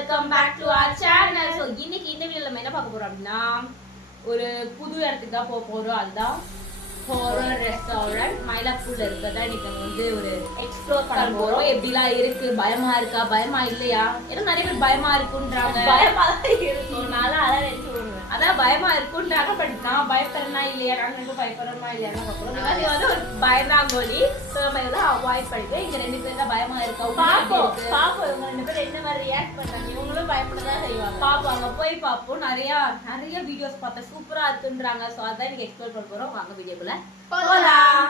Welcome back to our channel. So இன்னைக்கு இந்த வீடியோல நம்ம என்ன பார்க்க போறோம் அப்படினா ஒரு புது இடத்துக்கு தான் போறோம். அதுதான் ஹாரர் ரெஸ்டாரன்ட் மயிலாப்பூர்ல இருக்கதா. இன்னைக்கு வந்து ஒரு எக்ஸ்ப்ளோர் பண்ண போறோம். எப்படிலாம் இருக்கு, பயமா இருக்கா, பயமா இல்லையா? ஏன்னா நிறைய பேர் பயமா இருக்குன்றாங்க. பயமா தான் இருக்கும். நான் அதான் நினைச்சு அதான் பயமா இருக்குன்றாங்க. பட் நான் பயப்படுறேனா இல்லையா, நான் எனக்கு பயப்படுறேனா இல்லையான்னு பார்க்கணும். இது வந்து ஒரு பயந்தாங்கோலி. ஸோ நம்ம இதெல்லாம் அவாய்ட் பண்ணிட்டு இங்க ரெண்டு பேர் தான் பயமா இருக்கா பாப்போம். இவங்க ரெண்டு பேரும் என்ன மாதிரி ரியாக்ட் பண்றாங்க. இவங்களும் பயப்படதான் செய்வாங்க. பாப்போம், அங்க போய் பார்ப்போம். நிறைய வீடியோஸ் பார்த்தேன், சூப்பரா இருக்குன்றாங்க. ஸோ அதான் இன்னைக்கு எக்ஸ்ப்ளோர் பண்ண போறோம். வாங்க வீடியோக்குள்ள போலாம்.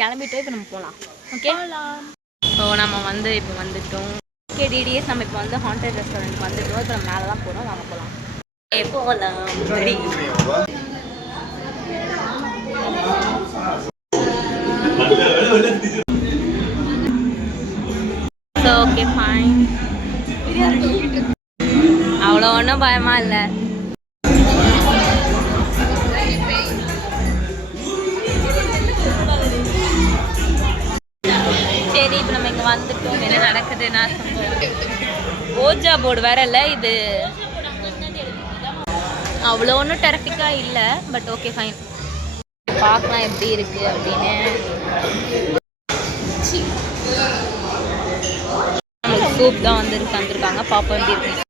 கிளம்பிட்டு இப்போ நம்ம போகலாம். ஓகே, ஸோ நம்ம வந்து இப்போ வந்துட்டோம். ஓகே டிடிஎஸ், நம்ம இப்போ வந்து ஹாண்டட் ரெஸ்டாரண்ட் வந்துட்டோம். இப்போ நம்ம மேலே தான் போகிறோம். வாங்க போகலாம். So okay fine. அவ்வளோ ஒன்றும் பயமா இல்லை. சரி, இப்போ நம்ம இங்கே வந்துட்டோம். என்ன நடக்குதுன்னா ஓஜா போர்டு வேற இல்லை. இது அவ்வளோ ஒன்றும் டெரஃபிக்காக இல்லை. பட் ஓகே ஃபைன், பார்க்கலாம் எப்படி இருக்குது அப்படின்னு. நம்மளுக்கு சூப் தான் வந்துருக்காங்க. பாப்பா எப்படி இருக்கு.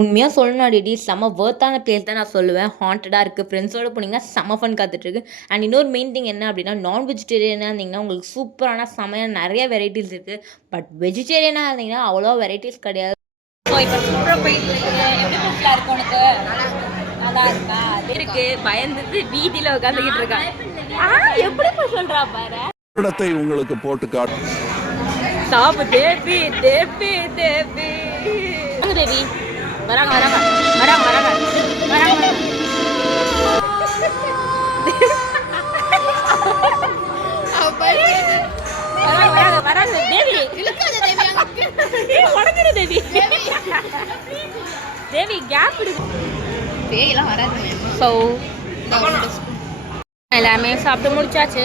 உண்மையாக சொல்லணும் டிடி, செம்ம வேர்த்தான பிளேஸ் தான் நான் சொல்லுவேன். ஹாண்டடாக இருக்குது. ஃப்ரெண்ட்ஸோடு போனீங்கன்னா செம்ம ஃபன் காத்துட்ருக்கு. அண்ட் இன்னொரு மெயின் திங் என்ன அப்படின்னா, நான் வெஜிடேரியனாக இருந்தீங்கன்னா உங்களுக்கு சூப்பரான செமையாக நிறைய வெரைட்டிஸ் இருக்குது. பட் வெஜிடேரியனாக இருந்தீங்கன்னா அவ்வளோ வெரைட்டிஸ் கிடையாது. ஸோ இப்போ சூப்பராக போயிட்டு இருக்கு. எப்படி ஃபுட்டில் இருக்கு உனக்கு? நல்லா இருக்கா? இருக்கு. பயந்துட்டு வீட்டில் உட்காந்துக்கிட்டு இருக்காங்க. எப்படி சொல்கிறா பாரு. இடத்தை உங்களுக்கு போட்டு காட்டு. சாப்பு தேவி தேவி தேவி தேவி வராங்க. தேவி கேப் எல்லாமே சாப்பிட்டு முடிச்சாச்சு.